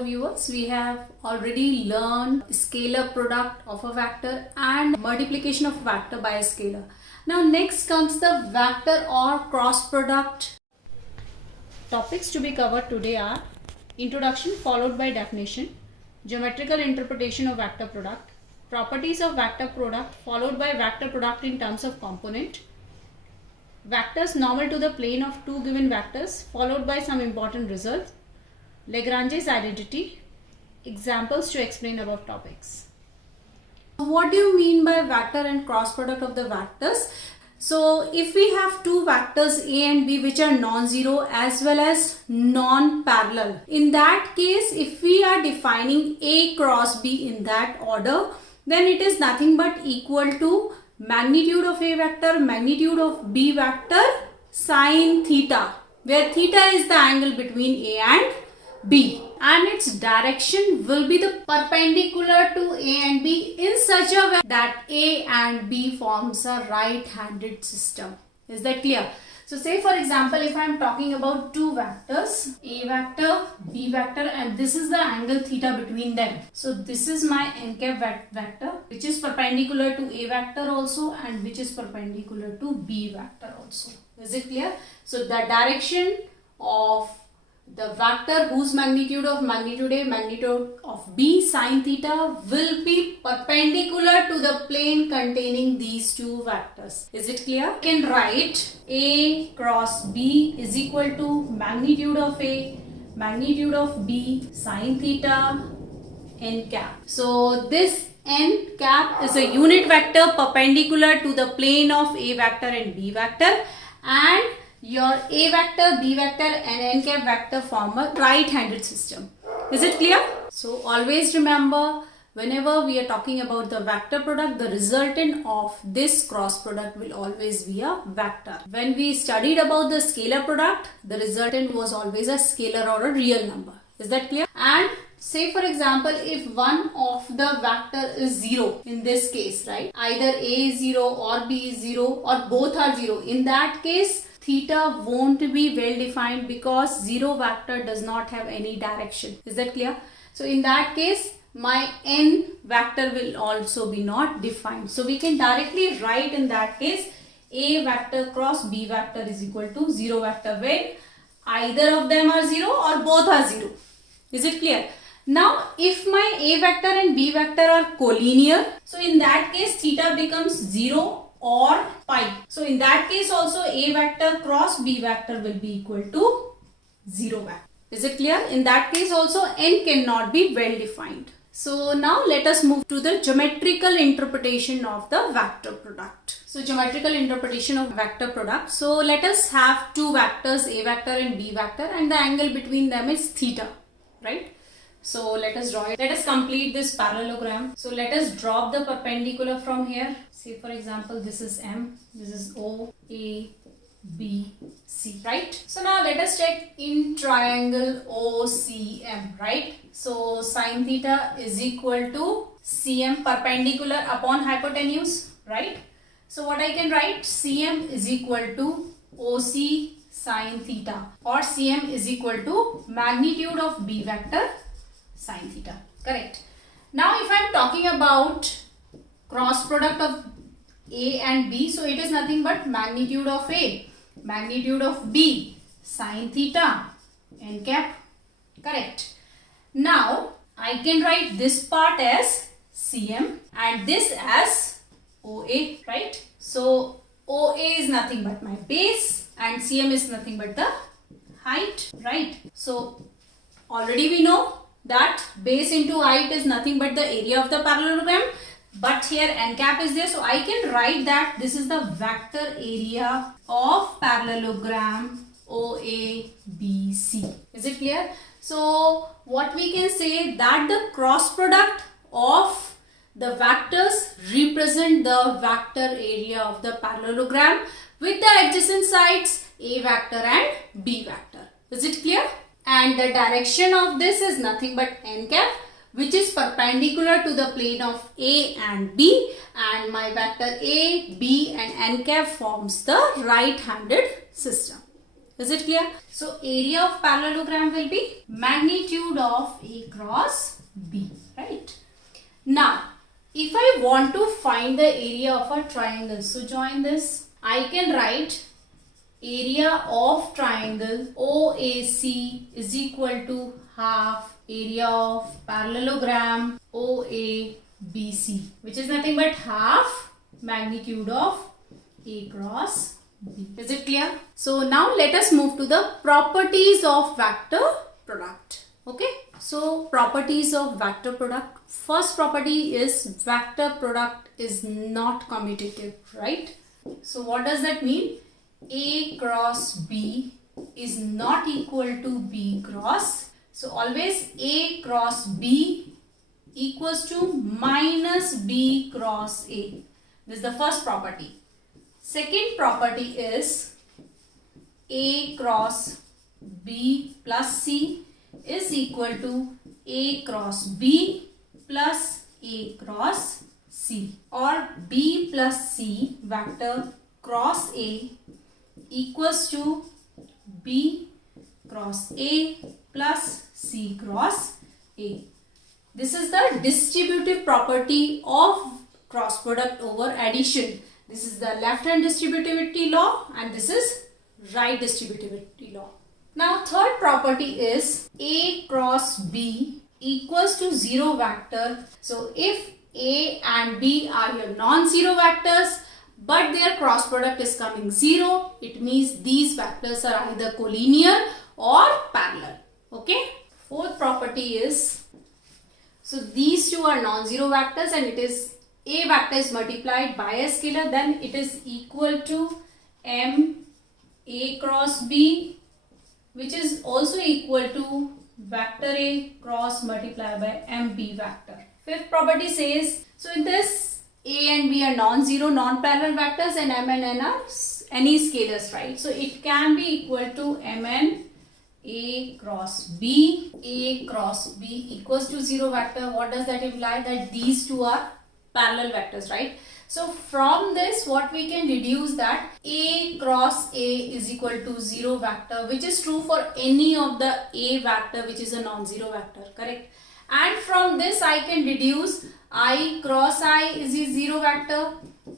Hello viewers, we have already learned scalar product of a vector and multiplication of vector by a scalar. Now next comes the vector or cross product. Topics to be covered today are introduction followed by definition, geometrical interpretation of vector product, properties of vector product followed by vector product in terms of component, vectors normal to the plane of two given vectors followed by some important results, Lagrange's identity, examples to explain above topics. What do you mean by vector and cross product of the vectors? So if we have two vectors A and B which are non-zero as well as non-parallel, in that case if we are defining A cross B in that order, then it is nothing but equal to magnitude of A vector, magnitude of B vector, sine theta, where theta is the angle between A and B, and its direction will be the perpendicular to A and B in such a way that A and B forms a right-handed system. Is that clear? So say for example, if I am talking about two vectors, A vector, B vector, and this is the angle theta between them. So this is my n cap vector which is perpendicular to A vector also and which is perpendicular to B vector also. Is it clear? So the direction of the vector whose magnitude A, magnitude of B sine theta will be perpendicular to the plane containing these two vectors. Is it clear? You can write A cross B is equal to magnitude of A, magnitude of B sine theta n cap. So this n cap is a unit vector perpendicular to the plane of A vector and B vector, and your A vector, B vector and n cap vector form a right-handed system. Is it clear? So always remember, whenever we are talking about the vector product, the resultant of this cross product will always be a vector. When we studied about the scalar product, the resultant was always a scalar or a real number. Is that clear? And say for example, if one of the vector is 0 in this case, right? Either A is 0 or B is 0 or both are 0. In that case, theta won't be well defined because 0 vector does not have any direction. Is that clear? So in that case, my n vector will also be not defined. So we can directly write in that case A vector cross B vector is equal to 0 vector when either of them are 0 or both are 0. Is it clear? Now if my A vector and B vector are collinear, so in that case theta becomes 0 or pi. So in that case also A vector cross B vector will be equal to 0 vector. Is it clear? In that case also n cannot be well defined. So now let us move to the geometrical interpretation of the vector product. So geometrical interpretation of vector product. So let us have two vectors A vector and B vector and the angle between them is theta, right? So let us draw it. Let us complete this parallelogram. So let us drop the perpendicular from here. Say for example, this is M, this is O, A, B, C, right? So now let us check in triangle OCM, right? So sine theta is equal to CM perpendicular upon hypotenuse, right? So what I can write, CM is equal to OC sine theta, or CM is equal to magnitude of B vector sine theta. Correct. Now if I am talking about cross product of A and B, so it is nothing but magnitude of A, magnitude of B sine theta n cap. Correct. Now I can write this part as CM and this as OA, right? So OA is nothing but my base and CM is nothing but the height, right? So already we know that base into height is nothing but the area of the parallelogram, but here n cap is there, so I can write that this is the vector area of parallelogram OABC. Is it clear? So what we can say, that the cross product of the vectors represent the vector area of the parallelogram with the adjacent sides A vector and B vector. Is it clear? And the direction of this is nothing but n cap, which is perpendicular to the plane of A and B, and my vector A, B and n cap forms the right-handed system. Is it clear? So area of parallelogram will be magnitude of A cross B, right? Now, if I want to find the area of a triangle, so join this. I can write area of triangle OAC is equal to half area of parallelogram OABC, which is nothing but half magnitude of A cross B. Is it clear? So now let us move to the properties of vector product. Okay. So properties of vector product. First property is vector product is not commutative, right? So what does that mean? A cross B is not equal to B cross. So always A cross B equals to minus B cross A. This is the first property. Second property is A cross B plus C is equal to A cross B plus A cross C, or B plus C vector cross A equals to B cross A plus C cross A. This is the distributive property of cross product over addition. This is the left hand distributivity law and this is right distributivity law. Now third property is A cross B equals to 0 vector. So if A and B are your non-zero vectors but their cross product is coming 0, it means these vectors are either collinear or parallel. Okay. Fourth property is, so these two are non-zero vectors and it is A vector is multiplied by a scalar, then it is equal to M A cross B, which is also equal to vector A cross multiplied by MB vector. Fifth property says, so in this A and B are non-zero, non-parallel vectors and M and N are any scalars, right? So it can be equal to Mn A cross B. A cross B equals to 0 vector. What does that imply? That these two are parallel vectors, right? So from this what we can deduce that A cross A is equal to 0 vector, which is true for any of the A vector which is a non-zero vector, correct? And from this I can deduce I cross I is a 0 vector,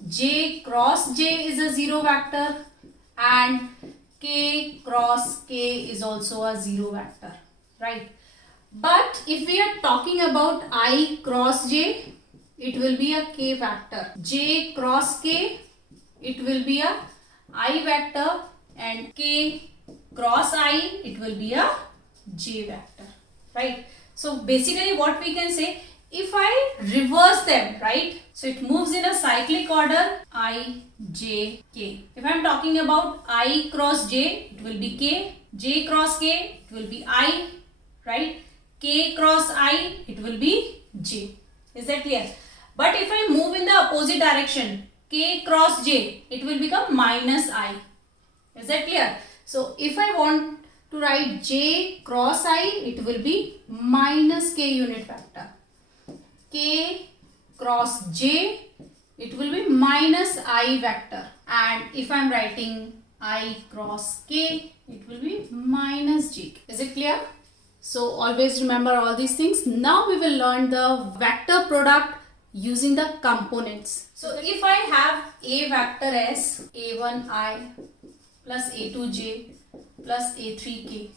J cross J is a 0 vector and K cross K is also a 0 vector, right? But if we are talking about I cross J, it will be a K vector. J cross K, it will be a I vector, and K cross I, it will be a J vector, right? So basically what we can say, if I reverse them, right? So it moves in a cyclic order I, J, K. If I am talking about I cross J, it will be K. J cross K, it will be I, right? K cross I, it will be J. Is that clear? But if I move in the opposite direction, K cross J, it will become minus I. Is that clear? So if I want to write J cross I, it will be minus K unit vector. K cross J, it will be minus I vector. And if I am writing I cross K, it will be minus J. Is it clear? So always remember all these things. Now we will learn the vector product using the components. So if I have A vector as A1I plus A2J plus A3K,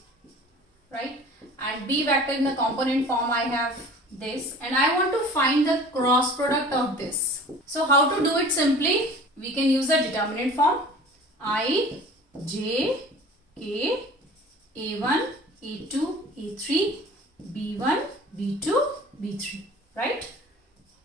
right? And B vector in the component form I have this, and I want to find the cross product of this. So how to do it? Simply we can use the determinant form I, J, K, A1, A2, A3, B1, B2, B3, right?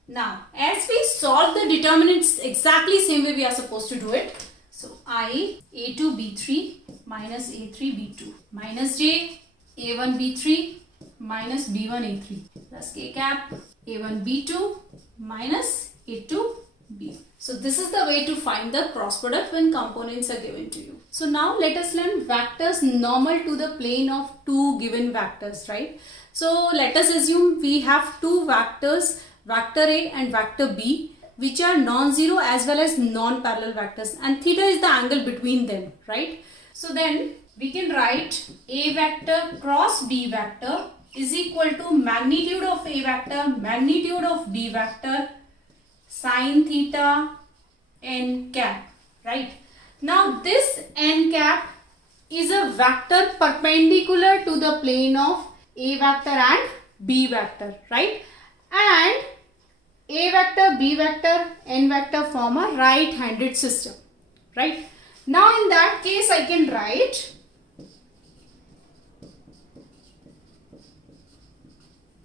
Now, as we solve the determinants exactly same way we are supposed to do it. So, I, A2, B3 minus A3, B2 minus J, A1, B3 minus B1, A3 plus K cap, A1, B2 minus A2, B. So, this is the way to find the cross product when components are given to you. So, now let us learn vectors normal to the plane of two given vectors, right? So, let us assume we have two vectors, vector A and vector B, which are non-zero as well as non-parallel vectors, and theta is the angle between them, right? So then we can write A vector cross B vector is equal to magnitude of A vector, magnitude of B vector, sine theta n cap, right? Now this n cap is a vector perpendicular to the plane of A vector and B vector, right? And A vector, B vector, n vector form a right-handed system, right? Now in that case I can write,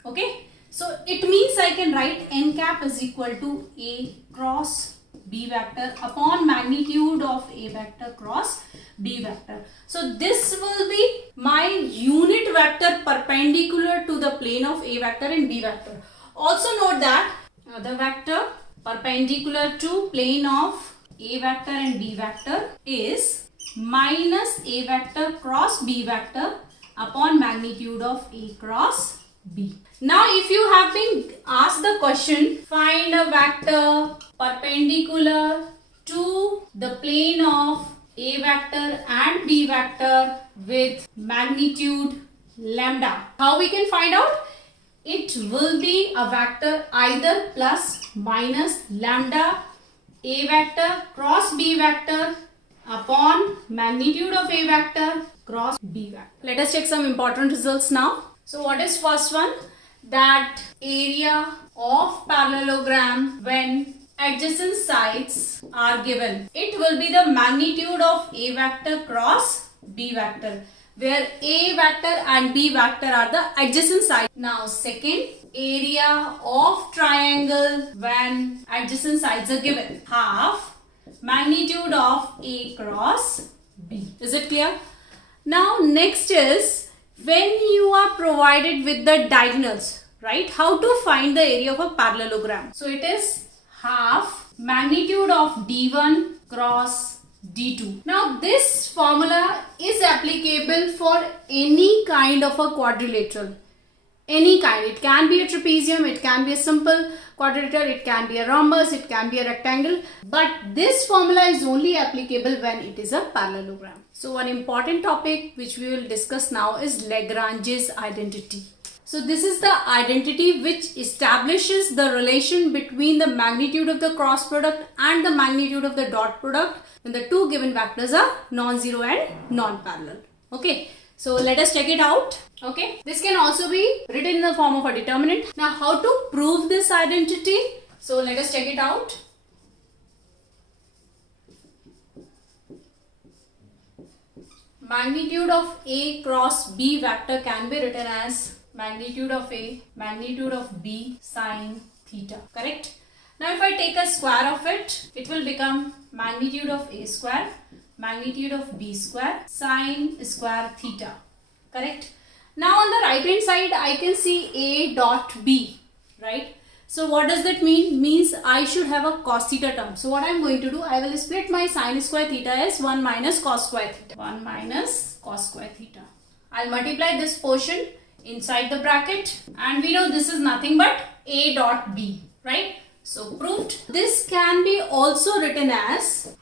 okay, so it means I can write n cap is equal to A cross B vector upon magnitude of A vector cross B vector. So this will be my unit vector perpendicular to the plane of A vector and B vector. Also note that the vector perpendicular to plane of A vector and B vector is minus A vector cross B vector upon magnitude of A cross B. Now if you have been asked the question, find a vector perpendicular to the plane of A vector and B vector with magnitude lambda. How we can find out? It will be a vector either plus minus lambda A vector cross B vector upon magnitude of A vector cross B vector. Let us check some important results now. So what is first one? That area of parallelogram when adjacent sides are given, it will be the magnitude of A vector cross B vector, where A vector and B vector are the adjacent sides. Now second, area of triangle when adjacent sides are given, half magnitude of A cross B. Is it clear? Now next is when you are provided with the diagonals, right? How to find the area of a parallelogram? So it is half magnitude of D1 cross D2. Now this formula is applicable for any kind of a quadrilateral. Any kind. It can be a trapezium, it can be a simple quadrilateral, it can be a rhombus, it can be a rectangle. But this formula is only applicable when it is a parallelogram. So one important topic which we will discuss now is Lagrange's identity. So this is the identity which establishes the relation between the magnitude of the cross product and the magnitude of the dot product when the two given vectors are non-zero and non-parallel. Okay. So let us check it out. Okay. This can also be written in the form of a determinant. Now how to prove this identity? So let us check it out. Magnitude of A cross B vector can be written as magnitude of A, magnitude of B sine theta. Correct? Now if I take a square of it, it will become magnitude of A square, magnitude of B square, sine square theta. Correct? Now on the right hand side, I can see A dot B. Right? So what does that mean? Means I should have a cos theta term. So what I am going to do, I will split my sine square theta as 1 minus cos square theta. 1 minus cos square theta. I'll multiply this portion inside the bracket, and we know this is nothing but A dot B. Right? So proved. This can be also written as,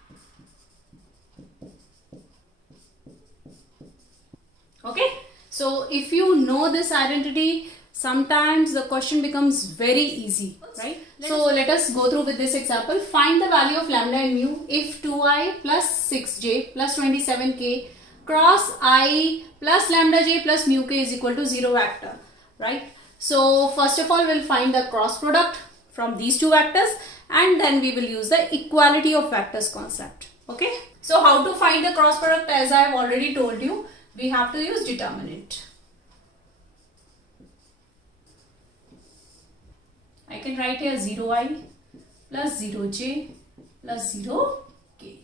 okay, so if you know this identity, sometimes the question becomes very easy, right? So let us go through with this example. Find the value of lambda and mu if 2i plus 6j plus 27k cross I plus lambda j plus mu k is equal to 0 vector, right? So first of all, we'll find the cross product from these two vectors, and then we will use the equality of vectors concept. Okay. So how to find the cross product? As I have already told you, we have to use determinant. I can write here 0i plus 0j plus 0k.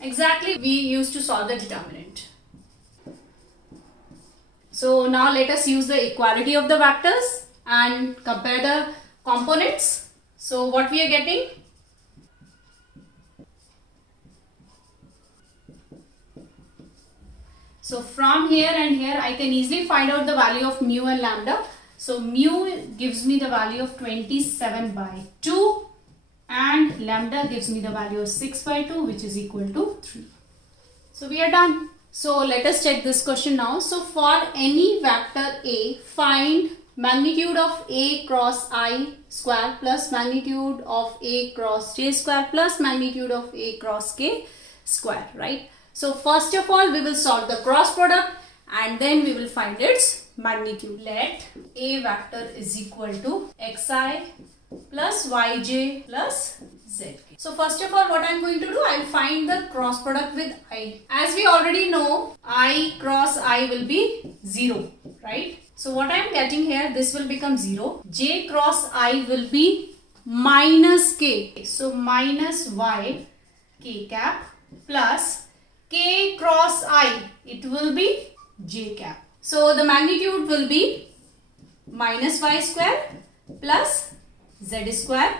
Exactly, we used to solve the determinant. So now let us use the equality of the vectors and compare the components. So what we are getting? So from here and here, I can easily find out the value of mu and lambda. So mu gives me the value of 27 by 2 and lambda gives me the value of 6 by 2, which is equal to 3. So we are done. So let us check this question now. So for any vector A, find magnitude of A cross I square plus magnitude of A cross J square plus magnitude of A cross K square, right? So first of all, we will solve the cross product and then we will find its magnitude. Let A vector is equal to xi plus yj plus zk. So first of all, what I am going to do, I will find the cross product with I. As we already know, I cross I will be 0, right? So what I am getting here, this will become 0. J cross I will be minus k. So minus y k cap plus k cross I, it will be j cap. So the magnitude will be minus y square plus z square.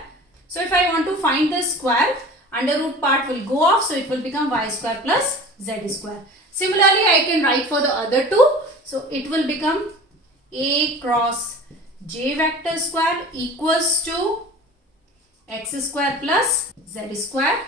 So if I want to find the square, under root part will go off, so it will become y square plus z square. Similarly, I can write for the other two. So it will become A cross j vector square equals to x square plus z square.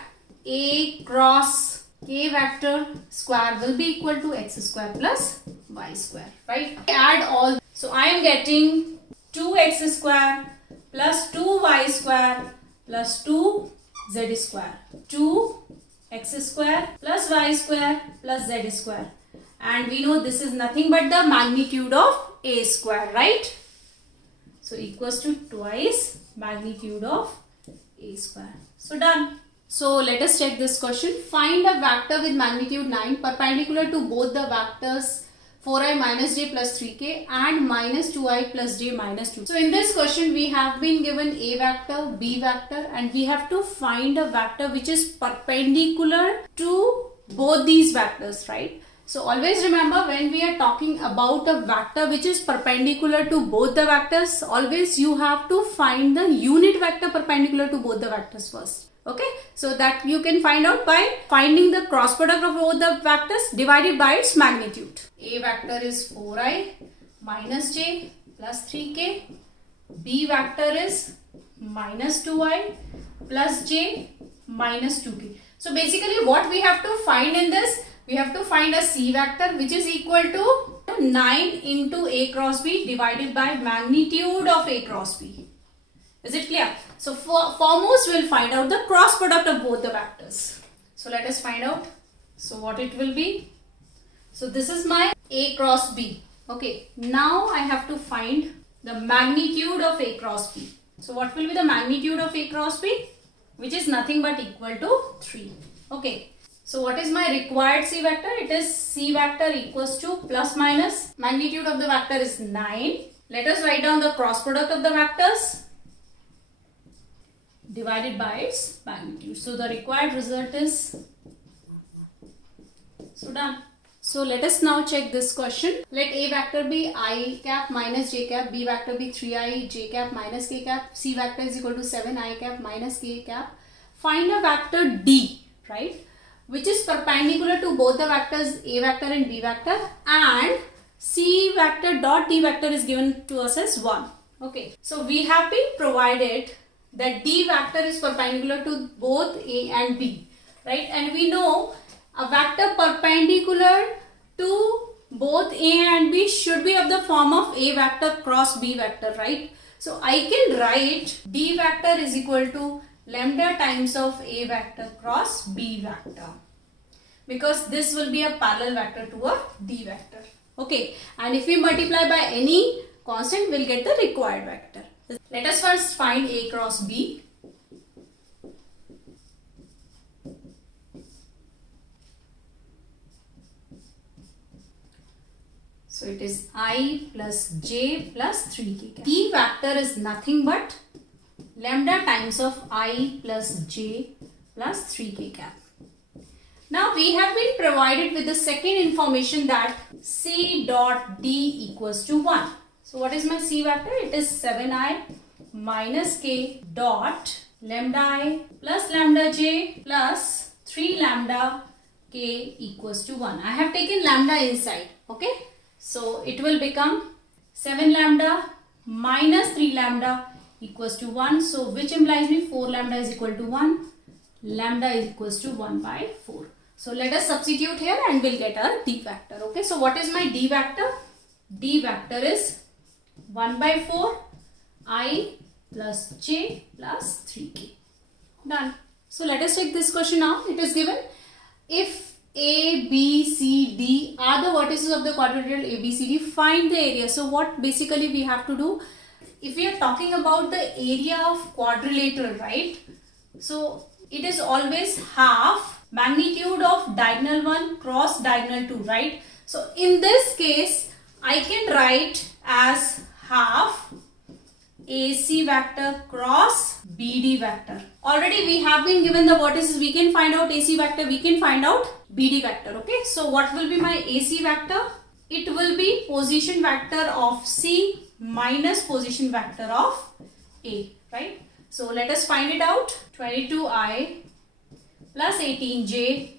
A cross k vector square will be equal to x square plus y square, right? Add all. So I am getting 2x square plus 2y square plus 2z square. 2x square plus y square plus z square. And we know this is nothing but the magnitude of a square, right? So equals to twice magnitude of a square. So done. So let us check this question. Find a vector with magnitude 9 perpendicular to both the vectors 4i minus j plus 3k and minus 2i plus j minus 2. So in this question we have been given a vector, b vector, and we have to find a vector which is perpendicular to both these vectors, right? So always remember, when we are talking about a vector which is perpendicular to both the vectors, always you have to find the unit vector perpendicular to both the vectors first. Okay, so that you can find out by finding the cross product of both the vectors divided by its magnitude. A vector is 4i minus j plus 3k. B vector is minus 2i plus j minus 2k. So basically what we have to find in this, we have to find a C vector which is equal to 9 into A cross B divided by magnitude of A cross B. Is it clear? So foremost we will find out the cross product of both the vectors. So let us find out. So what it will be? So this is my A cross B. Okay. Now I have to find the magnitude of A cross B. So what will be the magnitude of A cross B? Which is nothing but equal to 3. Okay. So what is my required C vector? It is C vector equals to plus minus. Magnitude of the vector is 9. Let us write down the cross product of the vectors divided by its magnitude. So the required result is, so done. So let us now check this question. Let A vector be I cap minus j cap, B vector be 3i j cap minus k cap, C vector is equal to 7i cap minus k cap. Find a vector D, right, which is perpendicular to both the vectors A vector and B vector, and C vector dot D vector is given to us as 1. Okay, so we have been provided that D vector is perpendicular to both A and B, right? And we know a vector perpendicular to both A and B should be of the form of A vector cross B vector, right? So I can write D vector is equal to lambda times of A vector cross B vector, because this will be a parallel vector to a D vector. Okay, and if we multiply by any constant, we'll get the required vector. Let us first find A cross B. So it is I plus j plus 3k. D vector is nothing but lambda times of I plus j plus 3k cap. Now we have been provided with the second information that C dot D equals to 1. So what is my C vector? It is 7i minus k dot lambda I plus lambda j plus 3 lambda k equals to 1. I have taken lambda inside. Okay. So it will become 7 lambda minus 3 lambda equals to 1. So which implies me 4 lambda is equal to 1. Lambda is equals to 1 by 4. So let us substitute here and we'll get our D vector. Okay, so what is my D vector? D vector is 1 by 4 I plus j plus 3k. Done. So let us take this question now. It is given if A, B, C, D are the vertices of the quadrilateral ABCD, find the area. So what basically we have to do, if we are talking about the area of quadrilateral, right? So it is always half magnitude of diagonal 1 cross diagonal 2, right? So in this case, I can write as half AC vector cross BD vector. Already we have been given the vertices, we can find out AC vector, we can find out BD vector. Okay, so what will be my AC vector? It will be position vector of C minus position vector of A, right? So let us find it out. 22I plus 18J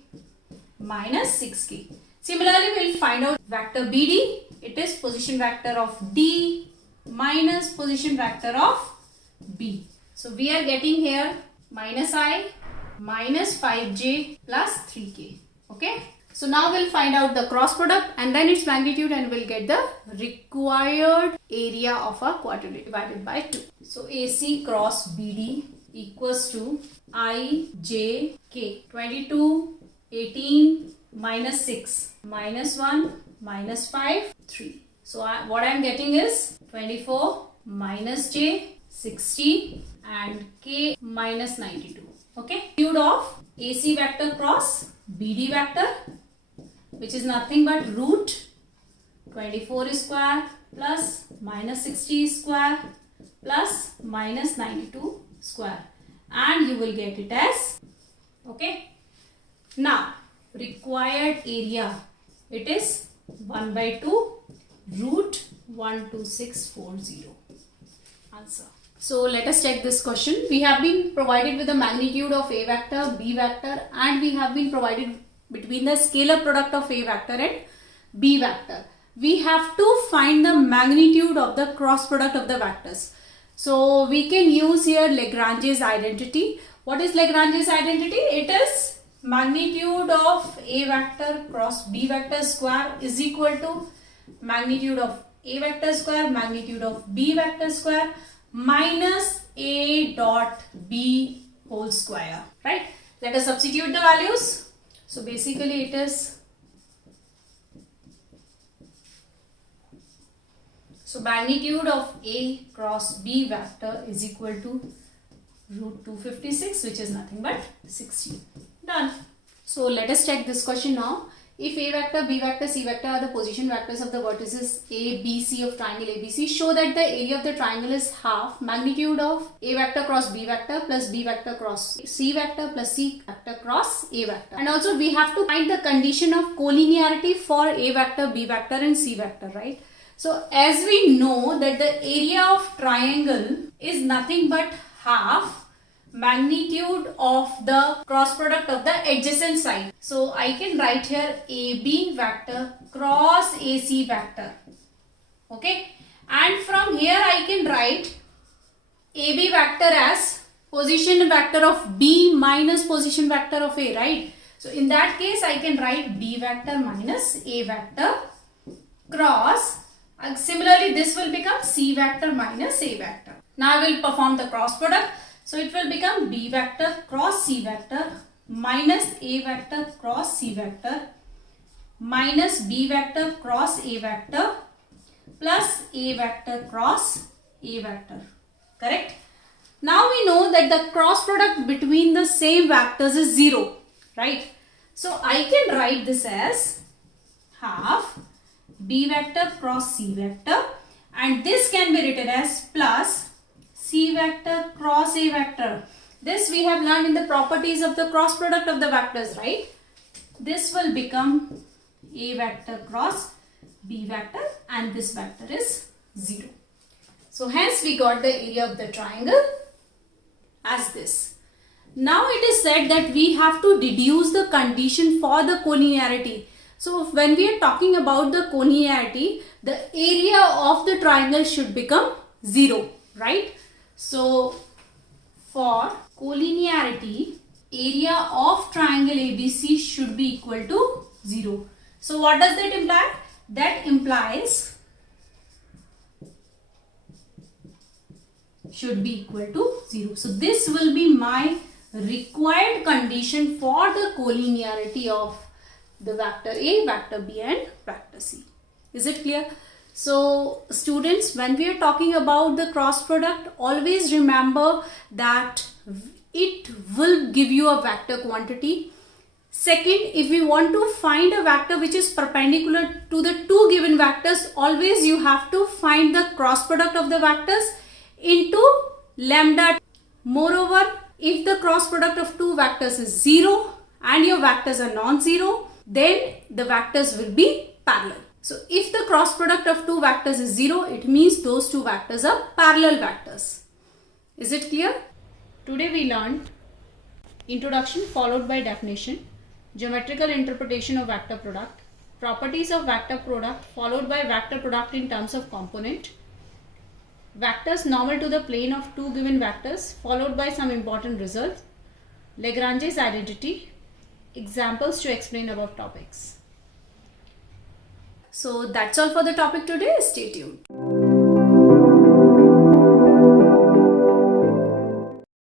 minus 6K. Similarly, we will find out vector BD. It is position vector of D minus position vector of B. So we are getting here minus I minus 5J plus 3K. Okay. So now we'll find out the cross product and then its magnitude and we'll get the required area of a quadrilateral divided by 2. So AC cross BD equals to IJK. 22, 18 minus 6 minus 1 minus 5, 3. So what I am getting is 24 minus J 60 and K minus 92. Okay. Magnitude of AC vector cross BD vector, which is nothing but root 24 square plus minus 60 square plus minus 92 square, and you will get it as, okay. Now required area, it is 1 by 2 root 12640. Answer. So let us check this question. We have been provided with the magnitude of A vector, B vector, and we have been provided between the scalar product of A vector and B vector. We have to find the magnitude of the cross product of the vectors. So we can use here Lagrange's identity. What is Lagrange's identity? It is magnitude of A vector cross B vector square is equal to magnitude of A vector square, magnitude of B vector square minus A dot B whole square, right? Let us substitute the values. So basically it is, so magnitude of A cross B vector is equal to root 256, which is nothing but 16. Done. So let us check this question now. If A vector, B vector, C vector are the position vectors of the vertices A, B, C of triangle ABC, show that the area of the triangle is half magnitude of A vector cross B vector plus B vector cross C vector plus C vector cross A vector. And also we have to find the condition of collinearity for A vector, B vector and C vector, right? So as we know that the area of triangle is nothing but half magnitude of the cross product of the adjacent side. So I can write here AB vector cross AC vector. Okay. And from here I can write AB vector as position vector of B minus position vector of A, right? So in that case I can write B vector minus A vector cross. Similarly this will become C vector minus A vector. Now I will perform the cross product. So it will become B vector cross C vector minus A vector cross C vector minus B vector cross A vector plus A vector cross A vector. Correct? Now we know that the cross product between the same vectors is 0, right? So I can write this as half B vector cross C vector, and this can be written as plus C vector cross A vector. This we have learned in the properties of the cross product of the vectors, right? This will become A vector cross B vector, and this vector is 0. So hence we got the area of the triangle as this. Now it is said that we have to deduce the condition for the collinearity. So when we are talking about the collinearity, the area of the triangle should become 0, right? So for collinearity, area of triangle ABC should be equal to 0. So what does that imply? That implies should be equal to 0. So this will be my required condition for the collinearity of the vector A, vector B and vector C. Is it clear? So students, when we are talking about the cross product, always remember that it will give you a vector quantity. Second, if we want to find a vector which is perpendicular to the two given vectors, always you have to find the cross product of the vectors into lambda. Moreover, if the cross product of two vectors is 0 and your vectors are non-zero, then the vectors will be parallel. So if the cross product of two vectors is 0, it means those two vectors are parallel vectors. Is it clear? Today we learned introduction followed by definition, geometrical interpretation of vector product, properties of vector product followed by vector product in terms of component, vectors normal to the plane of two given vectors followed by some important results, Lagrange's identity, examples to explain above topics. So that's all for the topic today. Stay tuned.